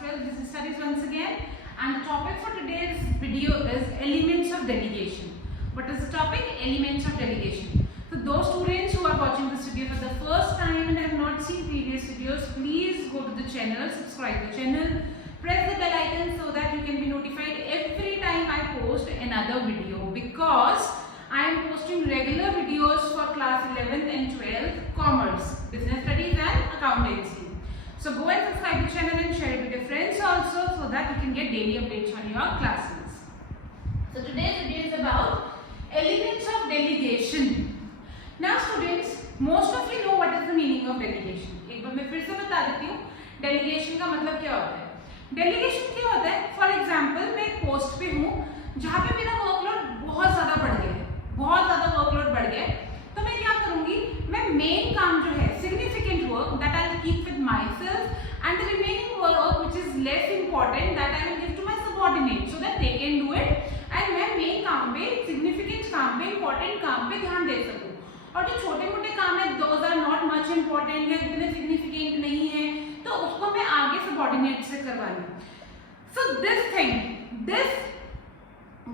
12 business studies once again, and the topic for today's video is elements of delegation. What is the topic? Elements of delegation. So those students who are watching this video for the first time and have not seen previous videos, please go to the channel, subscribe the channel, press the bell icon so that you can be notified every time I post another video, because I am posting regular videos for class 11th and 12th commerce, business studies and accountancy. So go and subscribe the channel and share it with your friends also, so that you can get daily updates on your classes. So today's video is about elements of delegation. Now students, most of you know what is the meaning of delegation. एक बार मैं फिर से बता देती हूँ delegation का मतलब क्या होता है. Delegation क्या होता है? For example, मैं एक पोस्ट पे हूँ जहाँ पे मेरा वर्कलोड बहुत ज़्यादा बढ़ गया है, बहुत ज़्यादा वर्कलोड बढ़ गया है, तो मैं क्या करूँगी, मैं मेन काम जो है significant work that I will keep with myself, and the remaining work which is less important that I will give to my subordinates so that they can do it, and मैं main काम पे, significant काम पे, important काम पे ध्यान दे सकूँ. और जो छोटे मोटे काम है, those are not much important है, इतने significant नहीं है, तो उसको मैं आगे subordinate से करवा लूँ. So this thing, this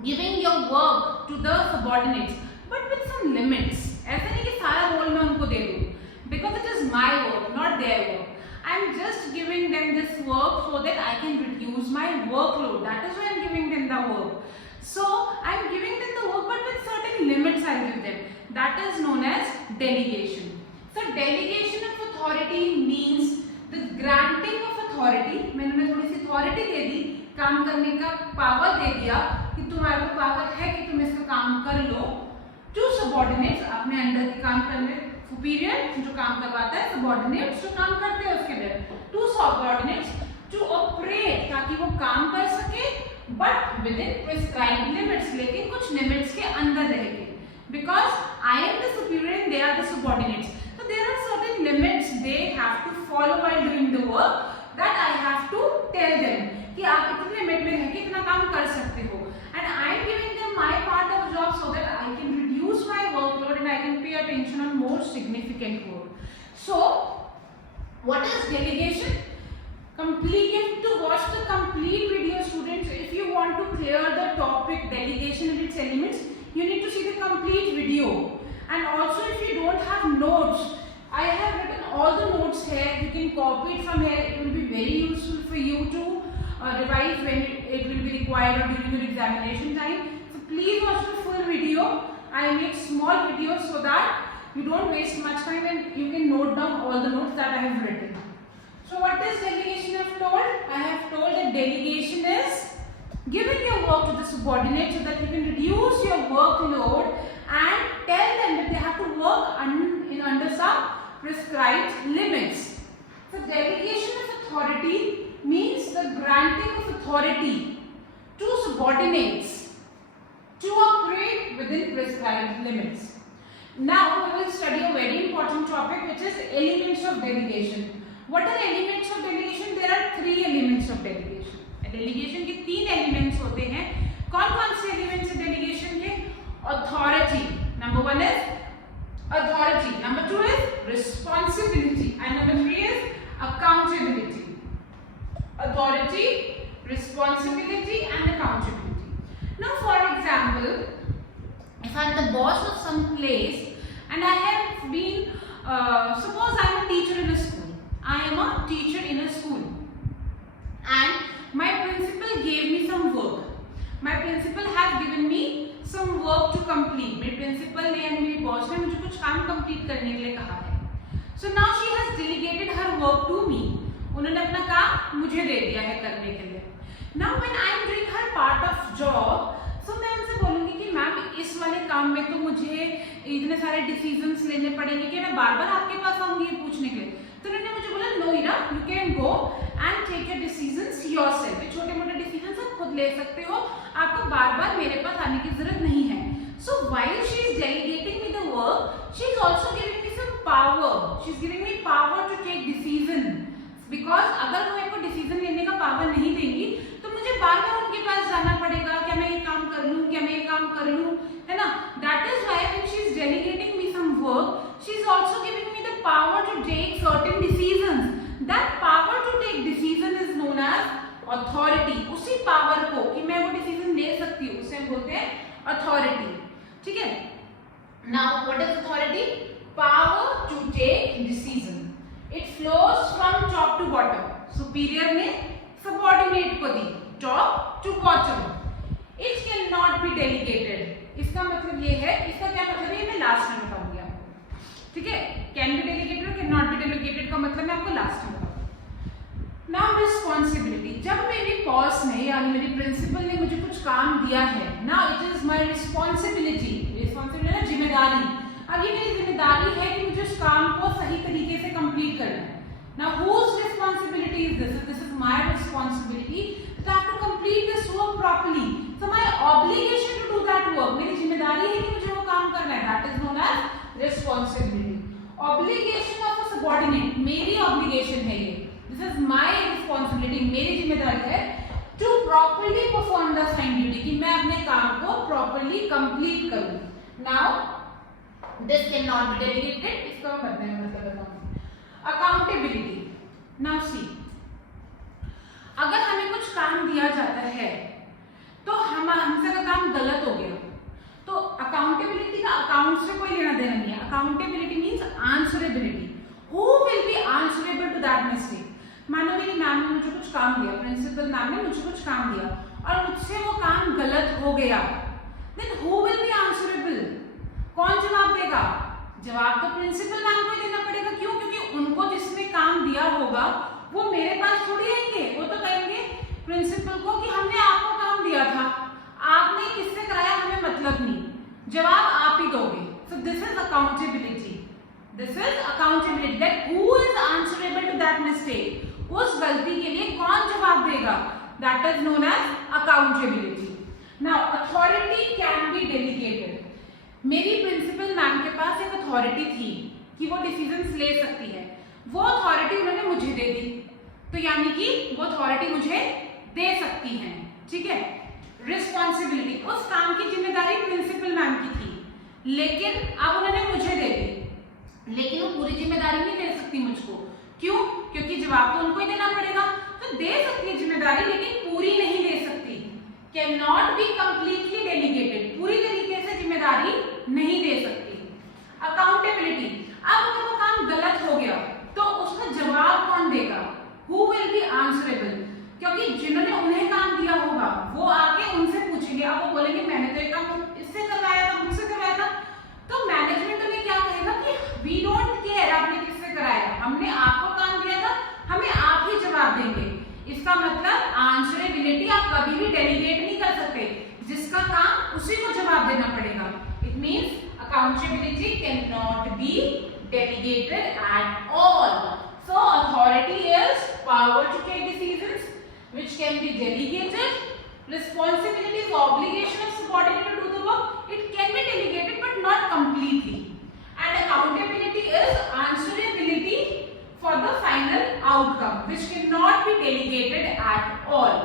giving your work to the subordinates, but with some limits. ऐसा नहीं कि सारा रोल मैं उनको दे दूँ, because it is my work, not their work. I am just giving them this work so that I can reduce my workload. That is why I am giving them the work. So I am giving them the work, but with certain limits I give them. That is known as delegation. So delegation of authority means the granting of authority. मैंने उन्हें थोड़ी सी authority दे दी, काम करने का power दे दिया कि तुम्हारे को power है कि तुम इसका काम कर लो. To subordinates, अपने अंडर के काम करने, superior जो काम करवाता है, subordinates जो काम करते हैं उसके अंदर. To subordinates to operate, ताकि वो काम कर सके, but within prescribed limits, लेकिन कुछ limits के अंदर रहेंगे. Because I am the superior and they are the subordinates. So there are certain limits they have to follow while doing the work, that I have to tell them कि आप इतने limit में रह के इतना काम कर सकते हो. And I am giving them my part of job so that I can reduce my workload and I can pay attention on more significant work. So, what is delegation? Complete to watch the complete video, students. If you want to clear the topic delegation and its elements, you need to see the complete video. And also, if you don't have notes, I have written all the notes here. You can copy it from here. It will be very useful for you to revise when it will be required or during your examination time. So please watch the full video. I make small videos so that you don't waste much time and you can note down all the notes that I have written. So what is delegation I have told? I have told that delegation is giving your work to the subordinate so that you can reduce your workload and tell them that they have to work under some prescribed limits. So delegation of authority means the granting of authority to subordinates to operate within prescribed limits. Now we will study a very important topic, which is elements of delegation. What are elements of delegation? There are three elements of delegation. Delegation के तीन elements होते हैं. कौन-कौन से elements हैं delegation के? Authority. Number one is authority. Number two is responsibility, and number three is accountability. Authority, responsibility, and accountability. Now, for example, if I am the boss of some place and I have been, suppose I am a teacher in a school. I am a teacher in a school, and my principal gave me some work. My principal has given me some work to complete. मेरे principal ने यानी मेरी boss ने मुझे कुछ काम complete करने के लिए कहा है. So now she has delegated her work to me. उन्होंने अपना काम मुझे दे दिया है करने के लिए. Now when I am doing her part of job, so मैं उनसे बोलूँगी कि मैम इस वाले काम में तो मुझे इतने सारे decisions लेने पड़ेंगे कि मैं बार-बार आपके पास आऊँगी ये पूछने के लिए. तो उन्होंने मुझे बोला no Ira, you can go and take your decisions yourself. ये छोटे-मोटे decisions आप खुद ले सकते हो. आपको बार-बार मेरे पास आने की जरूरत नहीं है. So while she is delegating me the work, she is also giving me some power. She is giving me power to take decisions. Because अगर वो मेरे को डिसीजन लेने का पावर नहीं देंगी तो मुझे बार बार उनके पास जाना पड़ेगा, क्या मैं ये काम कर लूँ, क्या मैं ये काम कर लूँ, है ना. That is why when she is delegating me some work, she is also giving me the power to take certain decisions. That power to take decision is known as authority. उसी पावर को कि मैं वो decision ले सकती हूँ, उसे हम बोलते हैं अथॉरिटी। ठीक है, now what is authority? Power to take decision. It flows from top to bottom. Superior ने सबऑर्डिनेट को दी, top to bottom. It can not be delegated. इसका मतलब ये है, इसका क्या मतलब है, ये मैं लास्ट में बताऊंगी आपको। ठीक है, can be delegated, can not be delegated का मतलब मैं आपको लास्ट में बताऊंगी। Now responsibility. जब मेरी बॉस ने या मेरी प्रिंसिपल ने मुझे कुछ काम दिया है, now it is my responsibility. Responsibility है जिम्मेदारी। अब ये मेरी जिम्मेदारी है कि मुझे उस काम को सही तरीके से कंप्लीट करना है। Now whose responsibility is this? This is my responsibility that I have to complete this work properly. So my obligation to do that work. मेरी जिम्मेदारी है कि मुझे वो काम करना है. That is known as responsibility. Obligation of a subordinate. मेरी obligation है ये. This is my responsibility. मेरी जिम्मेदारी है to properly perform the assigned duty. कि मैं अपने काम को properly complete करूँ. Now this cannot be delegated. इसका मतलब बताऊँ. अकाउंटेबिलिटी। नाउ सी, अगर हमें कुछ काम दिया जाता है तो हमसे अगर काम गलत हो गया तो अकाउंटेबिलिटी का अकाउंट से कोई लेना देना नहीं है। Accountability means answerability. Who will be answerable to that mistake? मानो मेरी मैम ने मुझे कुछ काम दिया, प्रिंसिपल मैम ने मुझे कुछ काम दिया और मुझसे वो काम गलत हो गया, then who will be answerable? कौन जवाब देगा? जवाब तो प्रिंसिपल मैम को देना पड़ेगा। क्यों? क्योंकि उनको जिसने काम दिया होगा वो मेरे पास थोड़ी आएंगे, वो तो कहेंगे प्रिंसिपल को कि हमने आपको काम दिया था, आपने किससे कराया हमें मतलब नहीं, जवाब आप ही दोगे। So this is accountability. This is accountability, that who is answerable to that mistake. उस गलती के लिए कौन जवाब देगा? That is known as accountability. Now authority can be delegated. मेरी प्रिंसिपल मैम के पास एक अथॉरिटी थी कि वो डिसीजंस ले सकती है, वो अथॉरिटी उन्होंने मुझे दे दी, तो यानी कि वो अथॉरिटी मुझे दे सकती है। ठीक है, रिस्पॉन्सिबिलिटी, उस काम की जिम्मेदारी प्रिंसिपल मैम की थी, लेकिन अब उन्होंने मुझे दे दी, लेकिन वो पूरी जिम्मेदारी नहीं दे सकती मुझको। क्यों? क्योंकि जवाब तो उनको ही देना पड़ेगा। तो दे सकती है जिम्मेदारी, लेकिन पूरी नहीं दे सकती। Can not be completely delegated, पूरी तरीके से जिम्मेदारी नहीं दे सकती। अकाउंटेबिलिटी, अब अगर वो काम गलत हो गया तो उसका जवाब कौन देगा? Who will be answerable? क्योंकि जिन्होंने उन्हें काम दिया होगा वो आके उनसे पूछेंगे। अब वो बोलेंगे मैंने तो ये काम इससे करवाया था, मुझसे करवाया था, तो मैनेजमेंट में क्या कहेगा कि वी डोंट केयर आपने किससे कराया, हमने आपको काम दिया था, हमें आप ही जवाब देंगे। इसका मतलब आंसरेबिलिटी आप कभी भी डेलीगेट नहीं कर सकते, जिसका काम उसी को जवाब देना पड़ेगा। It means accountability cannot be delegated at all. So authority is power to take decisions which can be delegated. Responsibility is obligation of subordinate to do the work. It can be delegated but not completely. And accountability is answerability for the final outcome which cannot be delegated at all.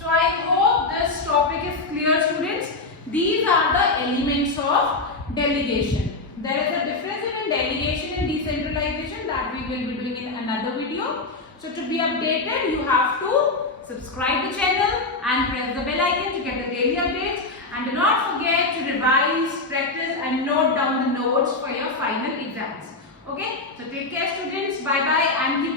So I hope this topic is clear, students. These are the elements of delegation. There is a difference in delegation and decentralization that we will be doing in another video. So to be updated, you have to subscribe the channel and press the bell icon to get the daily updates. And do not forget to revise, practice and note down the notes for your final exams. Okay? So take care, students. Bye bye and keep